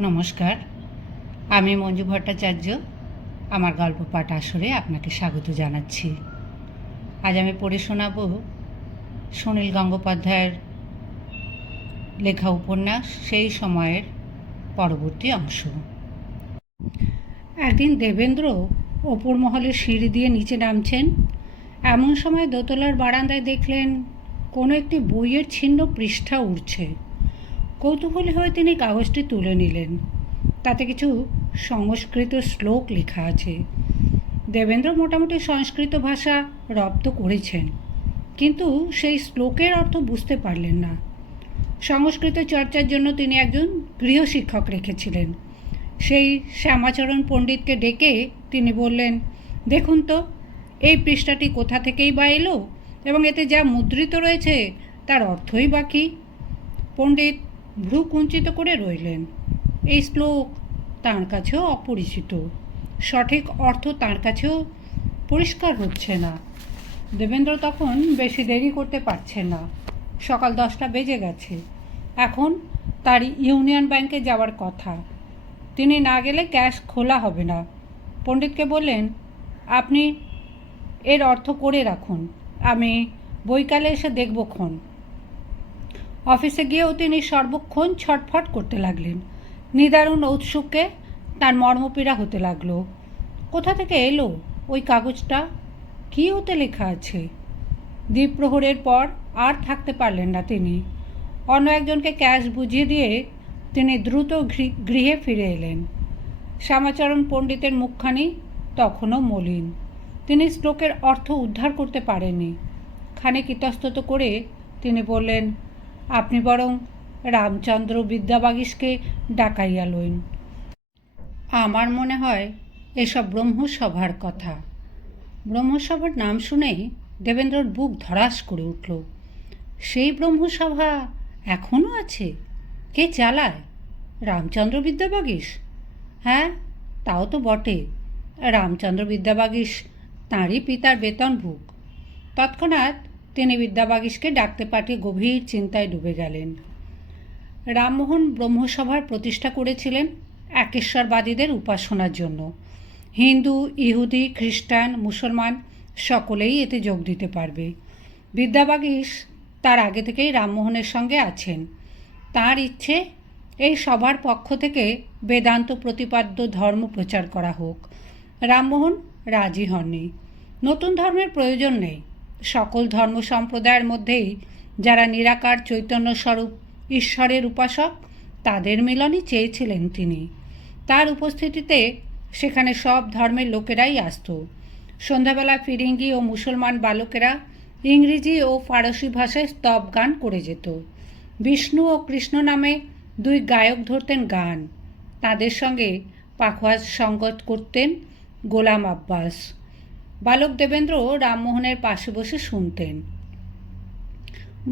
নমস্কার, আমি মঞ্জু ভট্টাচার্য। আমার গল্প পাঠ আসরে আপনাকে স্বাগত জানাচ্ছি। আজ আমি পড়ে শোনাব সুনীল গঙ্গোপাধ্যায়ের লেখা উপন্যাস সেই সময়ের পরবর্তী অংশ। একদিন দেবেন্দ্র ওপর মহলের সিঁড়ি দিয়ে নিচে নামছেন। এমন সময় দোতলার বারান্দায় দেখলেন কোনো একটি বইয়ের ছিন্ন পৃষ্ঠা উড়ছে। কৌতূহলী হয়ে তিনি কাগজটি তুলে নিলেন। তাতে কিছু সংস্কৃত শ্লোক লেখা আছে। দেবেন্দ্র মোটামুটি সংস্কৃত ভাষা রপ্ত করেছেন, কিন্তু সেই শ্লোকের অর্থ বুঝতে পারলেন না। সংস্কৃত চর্চার জন্য তিনি একজন গৃহশিক্ষক রেখেছিলেন। সেই শ্যামাচরণ পণ্ডিতকে ডেকে তিনি বললেন, দেখুন তো, এই পৃষ্ঠাটি কোথা থেকেই বা এলো এবং এতে যা মুদ্রিত রয়েছে তার অর্থই বা কী? পণ্ডিত ভ্রু কুঞ্চিত করে রইলেন। এই শ্লোক তাঁর কাছেও অপরিচিত, সঠিক অর্থ তাঁর কাছেও পরিষ্কার হচ্ছে না। দেবেন্দ্র তখন বেশি দেরি করতে পারছেন না। সকাল 10টা বেজে গেছে। এখন তার ইউনিয়ন ব্যাংকে যাওয়ার কথা। তিনি না গেলে ক্যাশ খোলা হবে না। পণ্ডিতকে বললেন, আপনি এর অর্থ করে রাখুন, আমি বৈকালে এসে দেখবক্ষণ। অফিসে গিয়েও তিনি সর্বক্ষণ ছটফট করতে লাগলেন। নিদারুণ ঔৎসুক্যে তার মর্মপীড়া হতে লাগলো। কোথা থেকে এলো ওই কাগজটা? কী ওতে লেখা আছে? দ্বীপ্রহরের পর আর থাকতে পারলেন না তিনি। অন্য একজনকে ক্যাশ বুঝিয়ে দিয়ে তিনি দ্রুত গৃহে ফিরে এলেন। শ্যামাচরণ পণ্ডিতের মুখখানি তখনও মলিন। তিনি শ্লোকের অর্থ উদ্ধার করতে পারেননি। খানিক ইতস্তত করে তিনি বললেন, আপনি বরং রামচন্দ্র বিদ্যাবাগীশকে ডাকাইয়া লইন। আমার মনে হয় এসব ব্রহ্মসভার কথা। ব্রহ্মসভার নাম শুনেই দেবেন্দ্রর বুক ধড়াস করে উঠল। সেই ব্রহ্মসভা এখনও আছে? কে চালায়? রামচন্দ্র বিদ্যাবাগীশ? হ্যাঁ, তাও তো বটে। রামচন্দ্র বিদ্যাবাগীশ তাঁরই পিতার বেতনভুক। তৎক্ষণাৎ তিনি বিদ্যাবাগীশকে ডাকতে পাঠিয়ে গভীর চিন্তায় ডুবে গেলেন। রামমোহন ব্রহ্মসভার প্রতিষ্ঠা করেছিলেন একেশ্বরবাদীদের উপাসনার জন্য। হিন্দু, ইহুদি, খ্রিস্টান, মুসলমান সকলেই এতে যোগ দিতে পারবে। বিদ্যাবাগীশ তার আগে থেকেই রামমোহনের সঙ্গে আছেন। তার ইচ্ছে এই সভার পক্ষ থেকে বেদান্ত প্রতিপাদ্য ধর্ম প্রচার করা হোক। রামমোহন রাজি হননি। নতুন ধর্মের প্রয়োজন নেই। সকল ধর্ম সম্প্রদায়ের মধ্যেই যারা নিরাকার চৈতন্যস্বরূপ ঈশ্বরের উপাসক, তাদের মিলনই চেয়েছিলেন তিনি। তার উপস্থিতিতে সেখানে সব ধর্মের লোকেরাই আসত। সন্ধ্যাবেলা ফিরিঙ্গি ও মুসলমান বালকেরা ইংরেজি ও ফারসি ভাষায় স্তব গান করে যেত। বিষ্ণু ও কৃষ্ণ নামে দুই গায়ক ধরতেন গান। তাদের সঙ্গে পাখোয়াজ সঙ্গত করতেন গোলাম আব্বাস। বালক দেবেন্দ্র রামমোহনের পাশে বসে শুনতেন।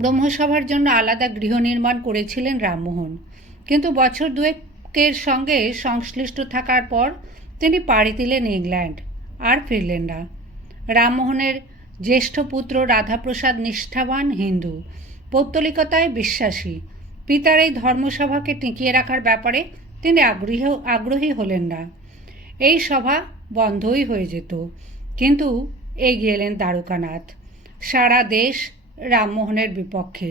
ব্রহ্মসভার জন্য আলাদা গৃহ নির্মাণ করেছিলেন রামমোহন, কিন্তু বছর দুয়েকের সঙ্গে সংশ্লিষ্ট থাকার পর তিনি পাড়ি দিলেন ইংল্যান্ড, আর ফিরলেন না। রামমোহনের জ্যেষ্ঠ পুত্র রাধাপ্রসাদ নিষ্ঠাবান হিন্দু, পৌত্তলিকতায় বিশ্বাসী। পিতার এই ধর্মসভাকে টিকিয়ে রাখার ব্যাপারে তিনি আগ্রহী হলেন না। এই সভা বন্ধই হয়ে যেত। কিন্তু এগিয়ে এলেন দ্বারকানাথ। সারা দেশ রামমোহনের বিপক্ষে।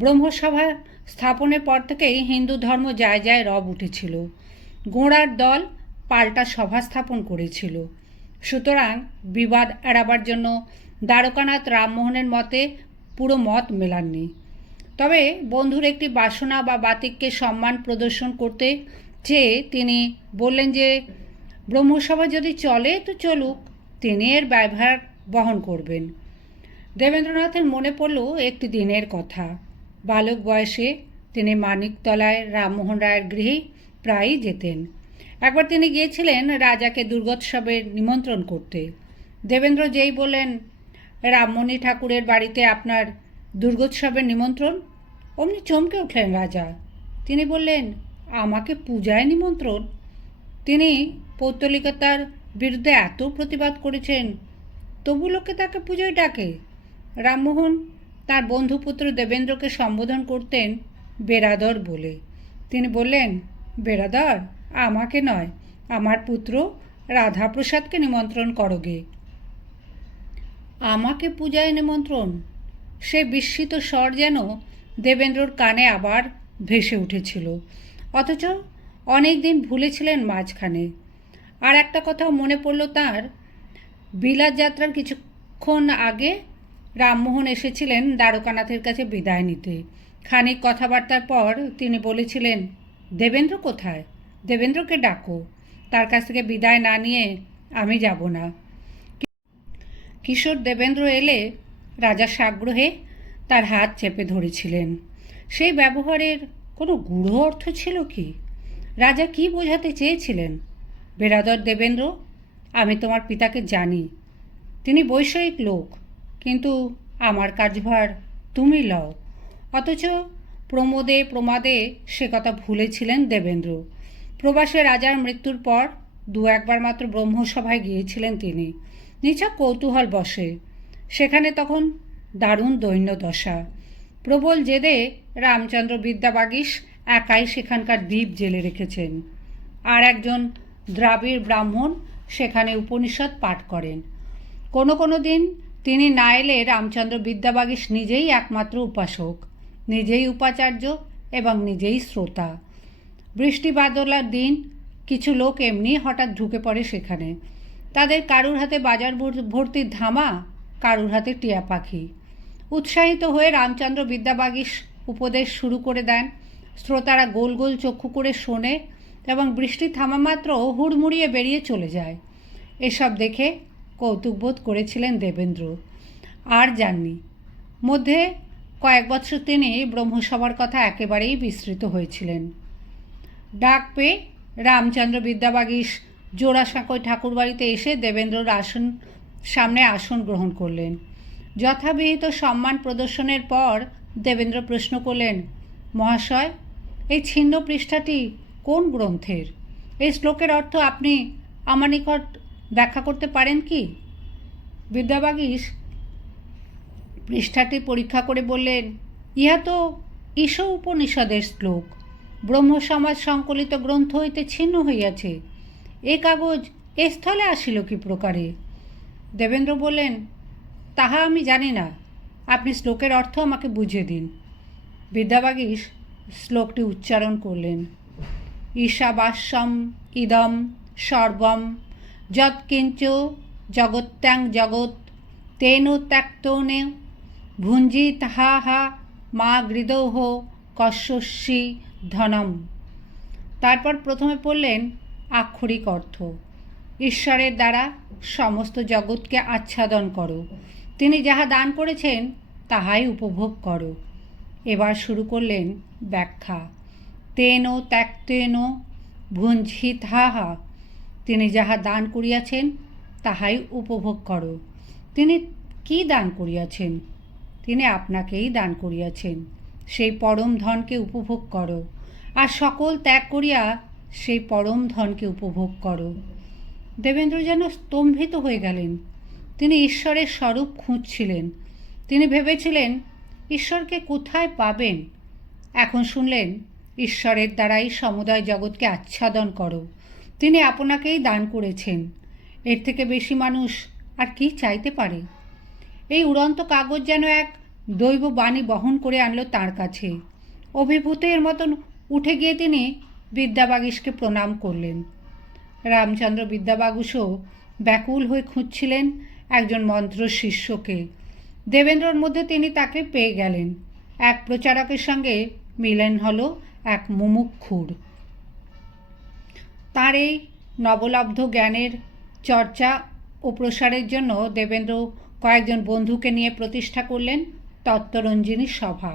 ব্রহ্মসভা স্থাপনের পর থেকেই হিন্দু ধর্ম যায় যায় রব উঠেছিল। গোঁড়ার দল পাল্টা সভা স্থাপন করেছিল। সুতরাং বিবাদ এড়াবার জন্য দ্বারকানাথ রামমোহনের মতে পুরো মত মেলাননি। তবে বন্ধুর একটি বাসনা বা বাতিককে সম্মান প্রদর্শন করতে চেয়ে তিনি বললেন যে ব্রহ্মসভা যদি চলে তো চলুক, তিনি এর ব্যয়ভার বহন করবেন। দেবেন্দ্রনাথের মনে পড়ল একটি দিনের কথা। বালক বয়সে তিনি মানিকতলায় রামমোহন রায়ের গৃহেই প্রায়ই যেতেন। একবার তিনি গিয়েছিলেন রাজাকে দুর্গোৎসবের নিমন্ত্রণ করতে। দেবেন্দ্র যেই বললেন, রামমণি ঠাকুরের বাড়িতে আপনার দুর্গোৎসবের নিমন্ত্রণ, অমনি চমকে উঠলেন রাজা। তিনি বললেন, আমাকে পূজায় নিমন্ত্রণ? তিনি পৌত্তলিকতার বিরুদ্ধে এত প্রতিবাদ করেছেন, তবু লোকে তাকে পুজোয় ডাকে। রামমোহন তার বন্ধুপুত্র দেবেন্দ্রকে সম্বোধন করতেন বেরাদর বলে। তিনি বললেন, বেরাদার, আমাকে নয়, আমার পুত্র রাধাপ্রসাদকে নিমন্ত্রণ করোগে। আমাকে পূজায় নিমন্ত্রণ? সে বিস্মিত স্বর যেন দেবেন্দ্রর কানে আবার ভেসে উঠেছিল, অথচ অনেক দিন ভুলেছিলেন মাঝখানে। আর একটা কথাও মনে পড়ল তাঁর, বিলাত যাত্রার কিছুক্ষণ আগে রামমোহন এসেছিলেন দ্বারকানাথের কাছে বিদায় নিতে। খানিক কথাবার্তার পর তিনি বলেছিলেন, দেবেন্দ্র কোথায়? দেবেন্দ্রকে ডাকো, তার কাছ থেকে বিদায় না নিয়ে আমি যাব না। কিশোর দেবেন্দ্র এলে রাজা সাগ্রহে তার হাত চেপে ধরেছিলেন। সেই ব্যবহারের কোনো গূঢ় অর্থ ছিল কি? রাজা কি বোঝাতে চেয়েছিলেন? বেরাদর দেবেন্দ্র, আমি তোমার পিতাকে জানি, তিনি বৈষয়িক লোক, কিন্তু আমার কাজভার তুমি লও। অথচ প্রমোদে প্রমাদে সে কথা ভুলেছিলেন দেবেন্দ্র। প্রবাসে রাজার মৃত্যুর পর দু একবার মাত্র ব্রহ্মসভায় গিয়েছিলেন তিনি, নিছক কৌতূহল বসে। সেখানে তখন দারুণ দৈন্যদশা। প্রবল জেদে রামচন্দ্র বিদ্যাবাগীশ একাই সেখানকার দ্বীপ জেলে রেখেছেন। আর একজন দ্রাবিড় ব্রাহ্মণ সেখানে উপনিষদ পাঠ করেন। কোনো দিন তিনি না এলে রামচন্দ্র বিদ্যাবাগীশ নিজেই একমাত্র উপাসক, নিজেই উপাচার্য এবং নিজেই শ্রোতা। বৃষ্টি বাদলার দিন কিছু লোক এমনি হঠাৎ ঢুকে পড়ে সেখানে। তাদের কারুর হাতে বাজার ভর্তি ধামা, কারুর হাতে টিয়া পাখি। উৎসাহিত হয়ে রামচন্দ্র বিদ্যাবাগীশ উপদেশ শুরু করে দেন। শ্রোতারা গোল গোল চক্ষু করে শোনে এবং বৃষ্টি থামা মাত্র হুড়মুড়িয়ে বেরিয়ে চলে যায়। এসব দেখে কৌতুকবোধ করেছিলেন দেবেন্দ্র, আর যাননি। মধ্যে কয়েক বছর তিনি ব্রহ্মসভার কথা একেবারেই বিস্মৃত হয়েছিলেন। ডাক পেয়ে রামচন্দ্র বিদ্যাবাগীশ জোড়াসাঁকোয় ঠাকুরবাড়িতে এসে দেবেন্দ্রর সামনে আসন গ্রহণ করলেন। যথাবিহিত সম্মান প্রদর্শনের পর দেবেন্দ্র প্রশ্ন করলেন, মহাশয়, এই ছিন্ন পৃষ্ঠাটি কোন গ্রন্থের? এই শ্লোকের অর্থ আপনি আমার নিকট ব্যাখ্যা করতে পারেন কি? বিদ্যাবাগীশ পৃষ্ঠাটি পরীক্ষা করে বললেন, ইহা তো ঈশ উপনিষদের শ্লোক, ব্রহ্মসমাজ সংকলিত গ্রন্থ হইতে ছিন্ন হইয়াছে। এ কাগজ এ স্থলে আসিল কি প্রকারে? দেবেন্দ্র বললেন, তাহা আমি জানি না, আপনি শ্লোকের অর্থ আমাকে বুঝিয়ে দিন। বিদ্যাবাগীশ শ্লোকটি উচ্চারণ করলেন, ঈশাবাস্যম ইদম সর্বম যৎকিঞ্চ জগত্যাং জগৎ তেন ত্যক্তনে ভুঞ্জি তাহা মা গৃদৌহ কস্যস্যি ধনম। তারপর প্রথমে পড়লেন আক্ষরিক অর্থ, ঈশ্বরের দ্বারা সমস্ত জগৎকে আচ্ছাদন করো, তিনি যাহা দান করেছেন তাহাই উপভোগ করো। এবার শুরু করলেন ব্যাখ্যা, তেন ত্যক্তেন ভুঞ্জিতাহা, তিনি যাহা দান করিয়াছেন তাহাই উপভোগ করো। তিনি কি দান করিয়াছেন? তিনি আপনাকেই দান করিয়াছেন, সেই পরম ধনকে উপভোগ করো, আর সকল ত্যাগ করিয়া সেই পরম ধনকে উপভোগ করো। দেবেন্দ্র যেন স্তম্ভিত হয়ে গেলেন। তিনি ঈশ্বরের স্বরূপ খুঁজছিলেন। তিনি ভেবেছিলেন ঈশ্বরকে কোথায় পাবেন। এখন শুনলেন ঈশ্বরের দ্বারাই সমুদয় জগৎকে আচ্ছাদন করো, তিনি আপনাকেই দান করেছেন। এর থেকে বেশি মানুষ আর কি চাইতে পারে? এই উড়ন্ত কাগজ যেন এক দৈব বাণী বহন করে আনলো তাঁর কাছে। অভিভূতের মতন উঠে গিয়ে তিনি বিদ্যাবাগীশকে প্রণাম করলেন। রামচন্দ্র বিদ্যাবাগীশও ব্যাকুল হয়ে খুঁজছিলেন একজন মন্ত্র শিষ্যকে। দেবেন্দ্রর মধ্যে তিনি তাকে পেয়ে গেলেন। এক প্রচারকের সঙ্গে মিলন হলো এক মুমুক্ষুর। তাঁর এই নবলব্ধ জ্ঞানের চর্চা ও প্রসারের জন্য দেবেন্দ্র কয়েকজন বন্ধুকে নিয়ে প্রতিষ্ঠা করলেন তত্ত্বরঞ্জিনী সভা।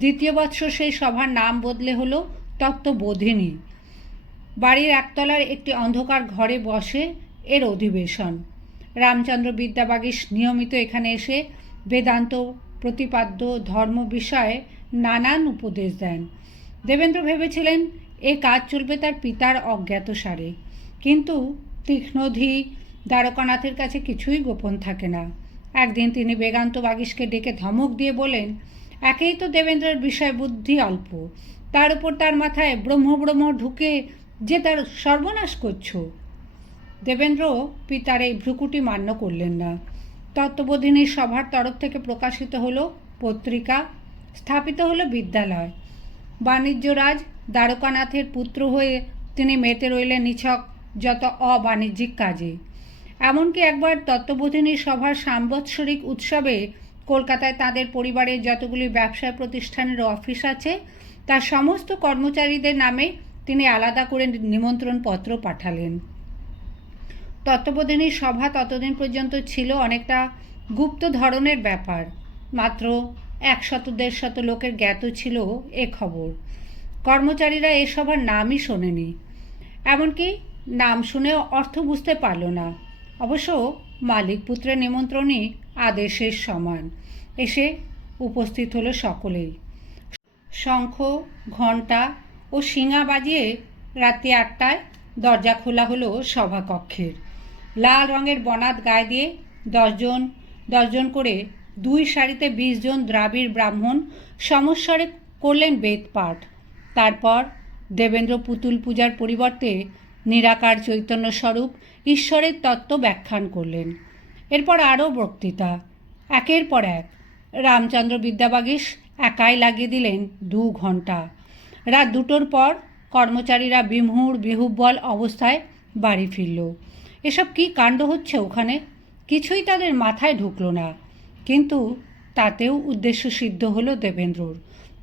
দ্বিতীয় বৎসর সেই সভার নাম বদলে হলো তত্ত্ববোধিনী। বাড়ির একতলার একটি অন্ধকার ঘরে বসে এর অধিবেশন। রামচন্দ্র বিদ্যাবাগীশ নিয়মিত এখানে এসে বেদান্ত প্রতিপাদ্য ধর্ম বিষয়ে নানান উপদেশ দেন। দেবেন্দ্র ভেবেছিলেন এ কাজ চলবে তার পিতার অজ্ঞাতসারে, কিন্তু তীক্ষ্ণধী দ্বারকানাথের কাছে কিছুই গোপন থাকে না। একদিন তিনি বেদান্ত বাগীশকে ডেকে ধমক দিয়ে বলেন, একেই তো দেবেন্দ্রের বিষয় বুদ্ধি অল্প, তার উপর তার মাথায় ব্রহ্ম ঢুকে যে তার সর্বনাশ করছো। দেবেন্দ্র পিতার এই ভ্রুকুটি মান্য করলেন না। তত্ত্ববোধিনী সভার তরফ থেকে প্রকাশিত হলো পত্রিকা, স্থাপিত হলো বিদ্যালয়। বাণিজ্যরাজ দ্বারকানাথের পুত্র হয়ে তিনি মেতে রইলেন নিছক যত অবাণিজ্যিক কাজে। এমনকি একবার তত্ত্ববোধিনী সভার সাম্বৎসরিক উৎসবে কলকাতায় তাদের পরিবারের যতগুলি ব্যবসায় প্রতিষ্ঠানের অফিস আছে তার সমস্ত কর্মচারীদের নামে তিনি আলাদা করে নিমন্ত্রণ পত্র পাঠালেন। তত্ত্ববোধিনী সভা ততদিন পর্যন্ত ছিল অনেকটা গুপ্ত ধরনের ব্যাপার। মাত্র 100-150 লোকের জ্ঞাত ছিল এ খবর। কর্মচারীরা এ সভার নামই শোনেনি, এমনকি নাম শুনেও অর্থ বুঝতে পারল না। অবশ্য মালিক পুত্রের নিমন্ত্রণই আদেশের সমান। এসে উপস্থিত হলো সকলেই। শঙ্খ, ঘণ্টা ও শিঙা বাজিয়ে রাত্রি 8টায় দরজা খোলা হলো সভাকক্ষের। লাল রঙের বনাত গায়ে দিয়ে 10 জন করে 2 সারিতে 20 জন দ্রাবিড় ব্রাহ্মণ সমস্বরে করলেন বেদপাঠ। তারপর দেবেন্দ্র পুতুল পূজার পরিবর্তে নিরাকার চৈতন্য স্বরূপ ঈশ্বরের তত্ত্ব ব্যাখ্যান করলেন। এরপর আরও বক্তৃতা, একের পর এক। রামচন্দ্র বিদ্যাবাগীশ একাই লাগিয়ে দিলেন 2 ঘণ্টা। রাত 2টোর পর কর্মচারীরা বিহুব্বল অবস্থায় বাড়ি ফিরল। এসব কি কাণ্ড হচ্ছে ওখানে, কিছুই তাদের মাথায় ঢুকলো না। কিন্তু তাতেও উদ্দেশ্য সিদ্ধ হলো দেবেন্দ্রর।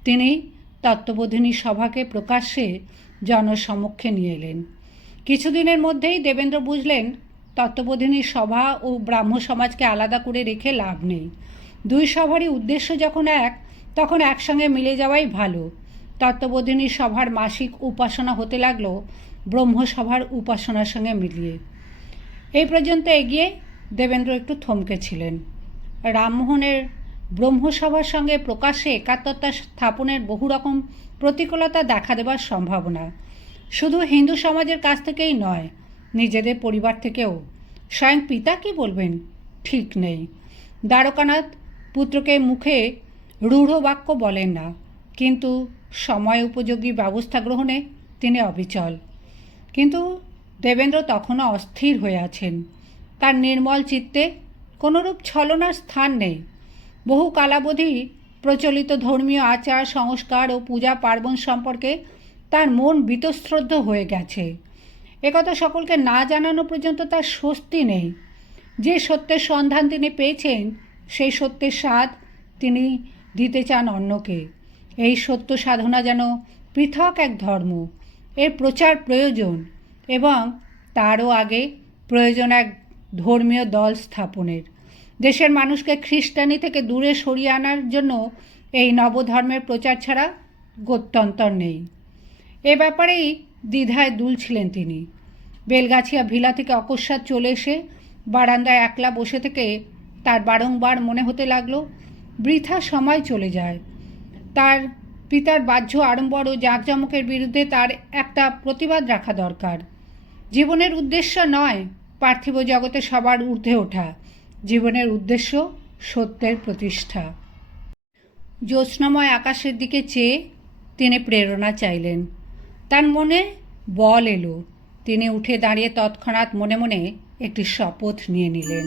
তিনি তত্ত্ববোধিনী সভাকে প্রকাশ্যে জনসমক্ষে নিয়ে এলেন। কিছুদিনের মধ্যেই দেবেন্দ্র বুঝলেন তত্ত্ববোধিনী সভা ও ব্রাহ্ম সমাজকে আলাদা করে রেখে লাভ নেই। 2 সভারই উদ্দেশ্য যখন এক, তখন একসঙ্গে মিলে যাওয়াই ভালো। তত্ত্ববোধিনী সভার মাসিক উপাসনা হতে লাগলো ব্রহ্মসভার উপাসনার সঙ্গে মিলিয়ে। এই পর্যন্ত এগিয়ে দেবেন্দ্র একটু থমকেছিলেন। রামমোহনের ব্রহ্মসভার সঙ্গে প্রকাশ্যে একাত্মতা স্থাপনের বহু রকম প্রতিকূলতা দেখা দেবার সম্ভাবনা শুধু হিন্দু সমাজের কাছ থেকেই নয়, নিজেদের পরিবার থেকেও। স্বয়ং পিতা কি বলবেন ঠিক নেই। দ্বারকানাথ পুত্রকে মুখে রূঢ় বাক্য বলেন না, কিন্তু সময় উপযোগী ব্যবস্থা গ্রহণে তিনি অবিচল। কিন্তু দেবেন্দ্র তখনও অস্থির হয়ে আছেন। তার নির্মল চিত্তে কোনোরূপ ছলনার স্থান নেই। বহু কালাবধি প্রচলিত ধর্মীয় আচার সংস্কার ও পূজা পার্বণ সম্পর্কে তার মন বীতশ্রদ্ধ হয়ে গেছে। একথা সকলকে না জানানো পর্যন্ত তার স্বস্তি নেই। যে সত্যের সন্ধান তিনি পেয়েছেন সেই সত্যের স্বাদ তিনি দিতে চান অন্যকে। এই সত্য সাধনা যেন পৃথক এক ধর্ম, এর প্রচার প্রয়োজন, এবং তারও আগে প্রয়োজন এক ধর্মীয় দল স্থাপনের। দেশের মানুষকে খ্রিস্টানি থেকে দূরে সরিয়ে আনার জন্য এই নবধর্মের প্রচার ছাড়া গত্যন্তর নেই। এ ব্যাপারেই দ্বিধায় দুলছিলেন তিনি। বেলগাছিয়া ভিলা থেকে অকস্মাৎ চলে এসে বারান্দায় একলা বসে থেকে তার বারংবার মনে হতে লাগলো বৃথা সময় চলে যায়। তার পিতার বাহ্য আড়ম্বর ও জাঁকজমকের বিরুদ্ধে তার একটা প্রতিবাদ রাখা দরকার। জীবনের উদ্দেশ্য নয় পার্থিব জগতে সবার ঊর্ধ্বে ওঠা, জীবনের উদ্দেশ্য সত্যের প্রতিষ্ঠা। জ্যোৎস্নাময় আকাশের দিকে চেয়ে তিনি প্রেরণা চাইলেন। তার মনে বল এলো। তিনি উঠে দাঁড়িয়ে তৎক্ষণাৎ মনে মনে একটি শপথ নিয়ে নিলেন।